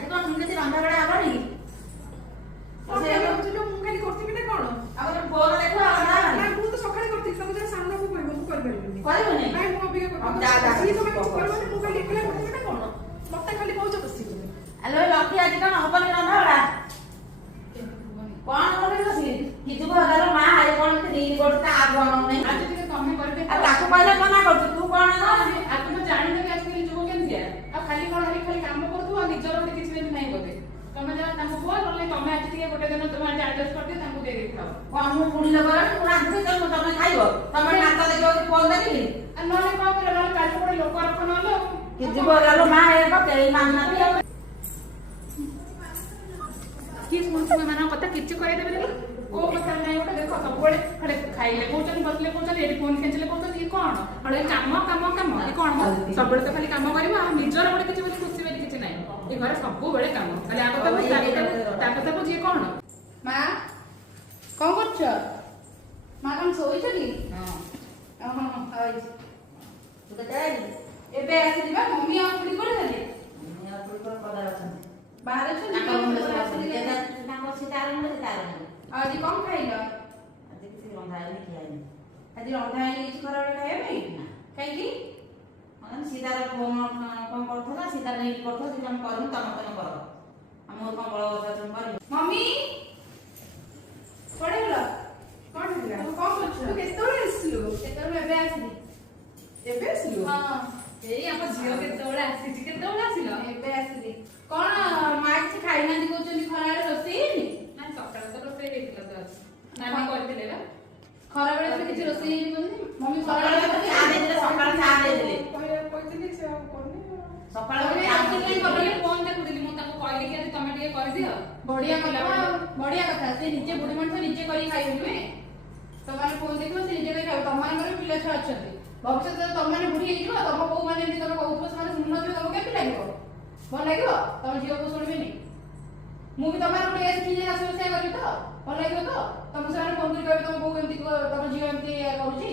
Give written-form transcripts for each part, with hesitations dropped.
ଆଜି କଣ କେମିତି ରନ୍ଧା ବଢା ହବନି? ମୁଁ ଖାଲି କରିଥିବି ନା କଣ? ଆଉ ଫୋନ ଦେଖ ମୁଁ ତ ସକାଳେ କରିଥିଲି, ତମେ ଯାହା ସାମ୍ନାକୁ କହିବ ମୁଁ କରିପାରିବିନି। କରିବନି? ନାଇଁ ମୁଁ ଅବିକା କରିପାରିବି। ମୁଁ ଖାଲି ଏକଲା କରିଥିବି ନା କଣ? ମତେ ଖାଲି କହୁଛ ବସିବି। ଆଲୋ ଲକ୍ଷ୍ମୀ ଆଜି କଣ ହବନି ରନ୍ଧା ବଢା? କଣ କରିବି ବସିକି? କିଛି ଭଲ ମା ଆଇ କଣ ରିଲ କରୁଛି ତା ଆଗ ନାହିଁ। ଆଜି ଟିକେ ତମେ କରିବେ। ଆଉ ତାକୁ କହିଲେ ମନା କରୁଛୁ, ତୁ କଣ ଆଜି ତ ଜାଣିନ କି ଆଜିକାଲି ଯୁଗ କେମିତିଆ। ଆଉ ଖାଲି କଣ ଖାଲି କାମ କରୁଥିବ, ଆଉ ନିଜର ଗୋଟେ କିଛି ବି ନାହିଁ ବୋଧେ। ତମେ ଯାହା ତାଙ୍କୁ କୁହ, ନହେଲେ ତମେ ଆଜି ଟିକେ ଗୋଟେ ଦିନ ତମେ ଆଜି ଆଡଜଷ୍ଟ କରିଦିଅ, ତାଙ୍କୁ ଦେଇ ଦେଇଥାଅ। କଣ ମୁଁ ବୁଢୀ ଲୋକ ମୁଁ ରାନ୍ଧିବି ତମେ ଖାଇବ? ତମେ ନାତ ଦେଖିବ ଫୋନ ଦେଖିଲି? ଆଉ ନହେଲେ କଣ କରିବ? ନହେଲେ କାଲି ଗୋଟେ ଲୋକ ରଖ ନହେଲେ। କିଛି ବୋଲାଲୋ ମା ଏ କେହି ମାନୁନାହାନ୍ତି ଆଉ। କିଏ ଶୁଣୁଛୁ ଏମାନଙ୍କ କଥା? କିଛି କହିଦେବେନି। କୋଉ କଥା ନାହିଁ ଗୋଟେ ଦେଖ, ସବୁବେଳେ ଖାଇଲେ କହୁଛନ୍ତି, ବସିଲେ କହୁଛନ୍ତି, ଏଠି ଫୋନ ଖେଞ୍ଚିଲେ କହୁଛନ୍ତି। ଇଏ କଣ? ହଳେ କାମ କାମ କାମ ଇଏ କଣ? ସବୁବେଳେ ତ ଖାଲି କାମ କରିବ, ଆଉ ନିଜର ଗୋଟେ କିଛି ବୋଲି ଖୁସି ବୋଲି କିଛି ନାହିଁ। ଏ ଘରେ ସବୁବେଳେ କାମ, ଖାଲି ଆଗ ତା କଥା ବୁଝିଏ କଣ? ମା କଣ କରୁଛ? ମା କଣ ଶୋଇଛ କି? ଏବେ ଆସିଲି ବା। ମମି ଆଉ ଖୁଡି କୁଆଡେ ଗଲେ? ବାହାରେ ଅଛନ୍ତି। ଆଜି କଣ ଖାଇଲ? ଆଜି ରନ୍ଧା ହେଇନି କିଛି ଖରାବେଳେ ଖାଇବା ପାଇଁ? କାହିଁକି? ସୀତାର ଫୋନ କଣ କରୁଥିଲା, ସୀତା ନେଇକି କରୁଥିଲା, ସୀତା ମୁଁ କରିବି ତମେ କର। ଆମର କଣ ବଳ କରିବି? ମମି କୁଆଡେ ଗଲ? କଣ ହେଲା? କଣ କରୁଛ? ତୁ କେତେବେଳେ ଆସିଲୁ? କେତେବେଳେ? ଏବେ ଆସିଲି। ଏବେ ଆସିଲୁ? ହଁ। ଏଇ ଆମ ଝିଅ କେତେବେଳେ ଆସିଛି? କେତେବେଳେ ଆସିଲ? ଏବେ ଆସିଲି। କଣ ମା କିଛି ଖାଇନାହାନ୍ତି କହୁଛନ୍ତି? ଖରାବେଳେ ରୋଷେଇ ହେଇନି? ନା ସକାଳେ ତ ରୋଷେଇ ହେଇଥିଲା ତ ଆଜି। ନାନୀ କରିଥିଲେ ବା। ଖରାବେଳେ ତ କିଛି ରୋଷେଇ ହେଇନି କହୁଛନ୍ତି। ମମି ସକାଳେ ଚା ଦେଇଥିଲେ, ସକାଳେ ଚା ଦେଇଥିଲେ। କହିଥିଲି ସେ ଆଉ କରୁନି। ସକାଳେ ଫୋନ ଦେଖୁଥିଲି, ମୁଁ ତାଙ୍କୁ କହିଲି କି ଆଜି ତମେ ଟିକେ କରିଦିଅ। ବଢିଆ କଥା। ବଢିଆ କଥା। ସେ ନିଜେ ବୁଢୀ ମଣିଷ ନିଜେ କରିକି ଖାଇବ ନୁହେଁ? ତମମାନେ ଫୋନ ଦେଖିବ, ସେ ନିଜେ କରି ଖାଇବ। ତମମାନଙ୍କର ପିଲା ଛୁଆ ଅଛନ୍ତି। ଭବିଷ୍ୟତରେ ତମମାନେ ବୁଢୀ ହେଇଯିବ, ତମ ବୋଉ ମାନେ ଏମିତି ତମେ କହୁଥିବ, ସେମାନେ ଶୁଣୁନଥିବେ, ତମକୁ କେମିତି ଲାଗିବ? ଭଲ ଲାଗିବ? ତମ ଝିଅ ବୋଉ ଶୁଣିବେନି? ମୁଁ ବି ତମମାନଙ୍କୁ ଟିକେ ଶିଖିକି ରୋଷେଇ ରୋଷେଇ କରିବି ତ? ଭଲ ଲାଗିବ ତ? ତମକୁ ସେମାନେ ଫୋନ କରି କହିବେ ତମ ବୋଉ ଏମିତି, ତମ ଝିଅ ଏମିତି କରୁଛି।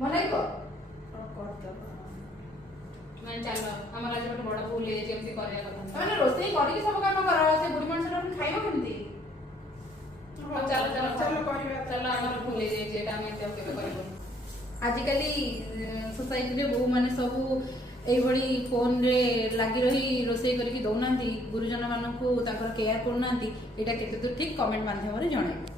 ଭଲ ଲାଗିବ? ଚାଲ, ଆମର ଆଜି ଗୋଟେ ବଡ ଭୁଲ ହେଇଯାଇଛି, ଏମିତି କରିବା କଥା। ତମେ ରୋଷେଇ କରିକି ସବୁ କାମ କର, ସେ ବୁଢୀ ମଣିଷଟା ଖାଇବ କେମିତି? ଚାଲ କରିବା। ଚାଲ, ଆମର ଭୁଲ ହେଇଯାଇଛି, ଏଇଟା ଆମେ କେବେ କରିବୁନି। ଆଜିକାଲି ସୋସାଇଟିରେ ବୋହୂମାନେ ସବୁ এইଭଳି ଫୋନରେ ଲାଗି ରହି ରୋଷେଇ କରିକି ଦଉନାହାନ୍ତି, ଗୁରୁଜନ ମାନଙ୍କୁ ତାଙ୍କର କେୟାର କରୁନାହାନ୍ତି। ଏଇଟା କେତେ ଦୂର ଠିକ୍ କମେଣ୍ଟ ମାଧ୍ୟମରେ ଜଣାଇବେ।